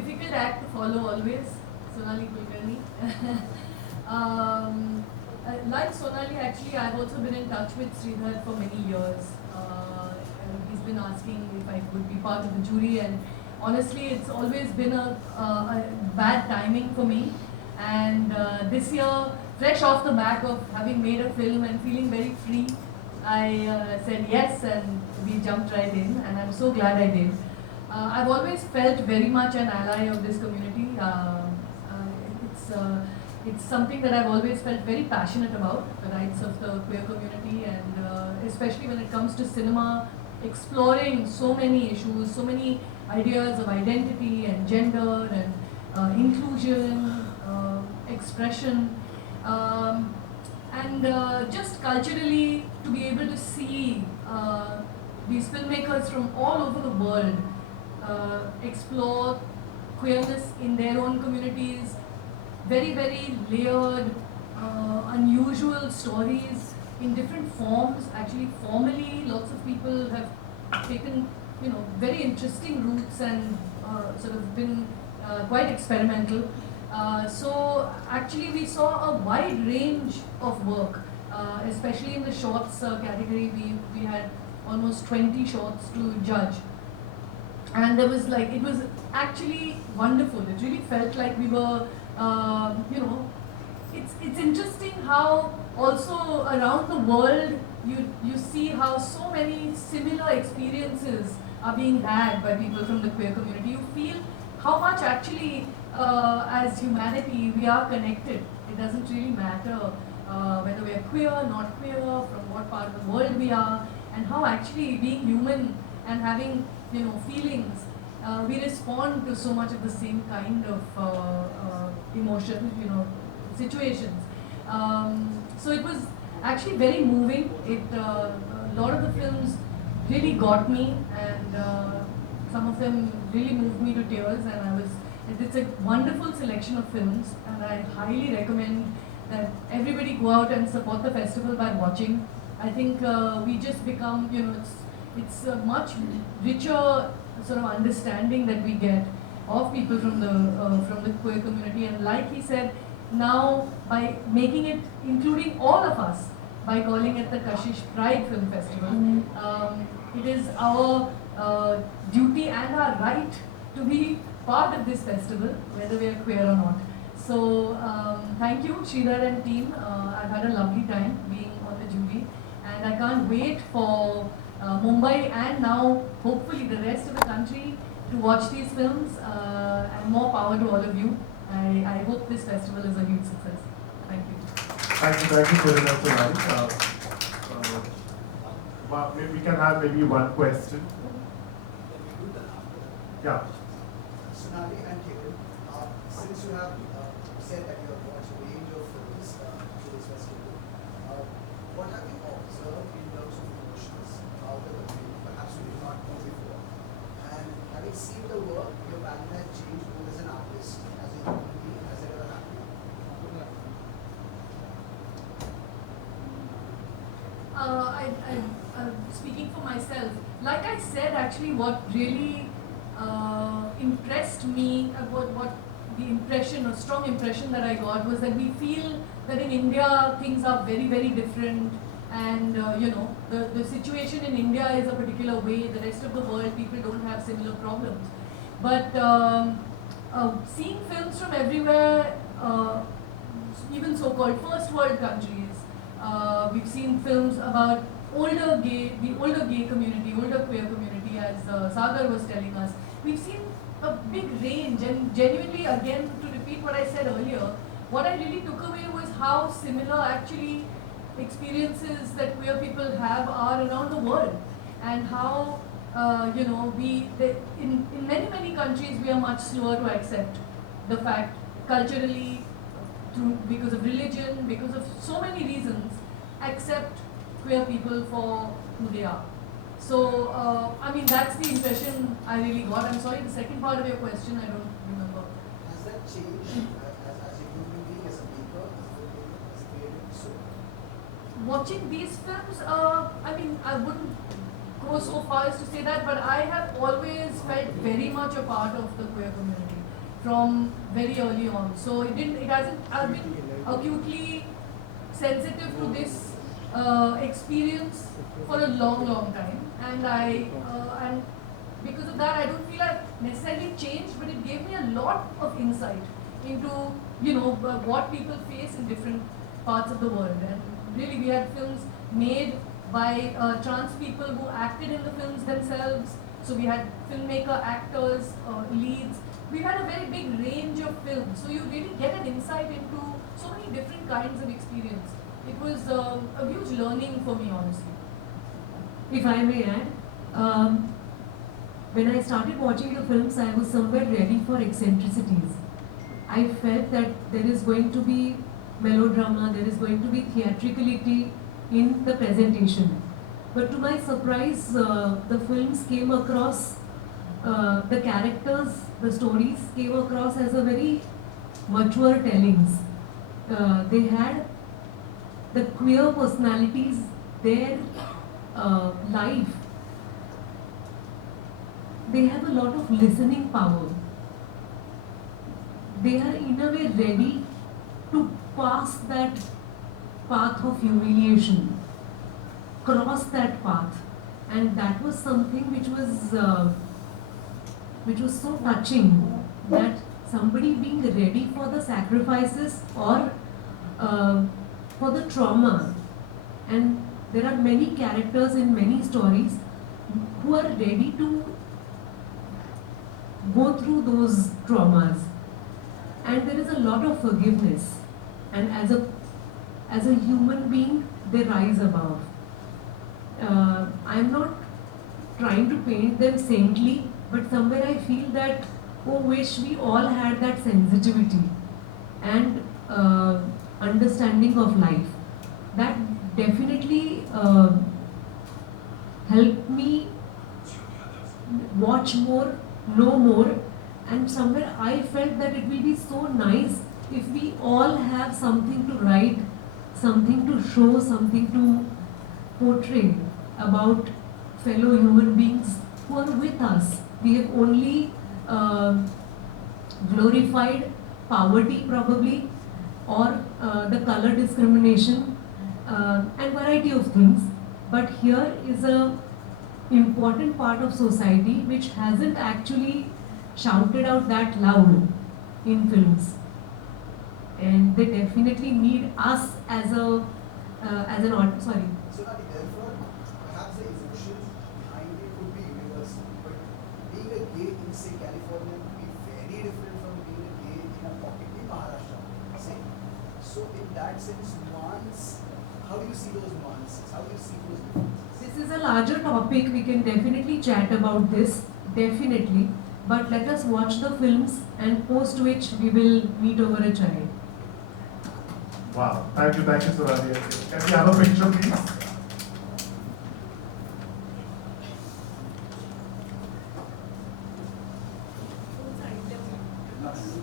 difficult act to follow always, Sonali Kulkarni. Like Sonali, actually, I've also been in touch with Sridhar for many years. He's been asking if I would be part of the jury, and honestly, it's always been a bad timing for me. And this year, fresh off the back of having made a film and feeling very free, I said yes, and we jumped right in, and I'm so glad I did. I've always felt very much an ally of this community. It's it's something that I've always felt very passionate about, the rights of the queer community, and especially when it comes to cinema, exploring so many issues, so many ideas of identity and gender and inclusion, expression, and just culturally to be able to see these filmmakers from all over the world explore queerness in their own communities, very, very layered, unusual stories in different forms. Actually, formally, lots of people have taken, very interesting routes and sort of been quite experimental. So actually, we saw a wide range of work, especially in the shorts category. We had almost 20 shorts to judge. And there was it was actually wonderful. It really felt like we were, it's interesting how also around the world you see how so many similar experiences are being had by people from the queer community. You feel how much actually as humanity we are connected. It doesn't really matter whether we are queer, not queer, from what part of the world we are, and how actually being human and having feelings, we respond to so much of the same kind of emotion, situations. So it was actually very moving. A lot of the films really got me, and some of them really moved me to tears. And it's a wonderful selection of films, and I highly recommend that everybody go out and support the festival by watching. I think we just become, it's a much richer sort of understanding that we get of people from the queer community. And like he said, now by making it, including all of us, by calling it the KASHISH Pride Film Festival, it is our duty and our right to be part of this festival, whether we are queer or not. So thank you, Sridhar and team. I've had a lovely time being on the jury, and I can't wait for Mumbai and now hopefully the rest of the country to watch these films, and more power to all of you. I hope this festival is a huge success. Thank you. Thank you very much, Sonali. We can have maybe one question. Yeah. Sonali and Kiran, since you have said that you have watched a range of films through this festival, what have you observed in terms of emotions out of the film, perhaps you did not know before? And having seen the work, your value has changed both as an artist, as a human being, as ever happened? Speaking for myself, like I said, actually what really impressed me about what the impression or strong impression that I got was that we feel that in India things are very, very different, and the situation in India is a particular way. The rest of the world, people don't have similar problems. But seeing films from everywhere, even so-called first world countries, we've seen films about the older gay community, older queer community, as Sagar was telling us. We've seen a big range, and genuinely, again, to repeat what I said earlier, what I really took away was how similar actually experiences that queer people have are around the world, and how in many countries we are much slower to accept the fact culturally, because of religion, because of so many reasons, accept queer people for who they are. So, that's the impression I really got. I'm sorry, the second part of your question, I don't remember. Has that changed as a human being, as a maker, as a creative? So, watching these films, I wouldn't go so far as to say that, but I have always felt very much a part of the queer community. from very early on. So it hasn't, I've been acutely sensitive to this experience for a long time, and because of that, I don't feel I've necessarily changed, but it gave me a lot of insight into, what people face in different parts of the world. And really, we had films made by trans people who acted in the films themselves. So we had filmmaker, actors, leads. We had a very big range of films. So you really get an insight into so many different kinds of experience. It was a huge learning for me, honestly. If I may add, when I started watching the films, I was somewhere ready for eccentricities. I felt that there is going to be melodrama, there is going to be theatricality in the presentation. But to my surprise, the films came across, the characters, the stories came across as a very mature tellings. They had the queer personalities, their life. They have a lot of listening power. They are in a way ready to pass that path of humiliation, cross that path, and that was something which was so touching, that somebody being ready for the sacrifices or for the trauma. And there are many characters in many stories who are ready to go through those traumas, and there is a lot of forgiveness, and as a human being they rise above. I'm not trying to paint them saintly, but somewhere I feel that, oh, wish we all had that sensitivity and understanding of life. That definitely helped me watch more, know more, and somewhere I felt that it will be so nice if we all have something to write, something to show, something to portray about fellow human beings who are with us. We have only glorified poverty probably, or the color discrimination, and variety of things. But here is a important part of society which hasn't actually shouted out that loud in films, and they definitely need us as an audience. Sorry. So that therefore, perhaps the emotions behind it could be universal, but being a gay in say California could be very different from being a gay in a pocket in Maharashtra. Say, so in that sense, how do you see those nuances? How do you see those differences? This is a larger topic. We can definitely chat about this, definitely. But let us watch the films, and post which we will meet over a chai. Wow. Thank you, Sonali. Can we have a picture, please? Yes.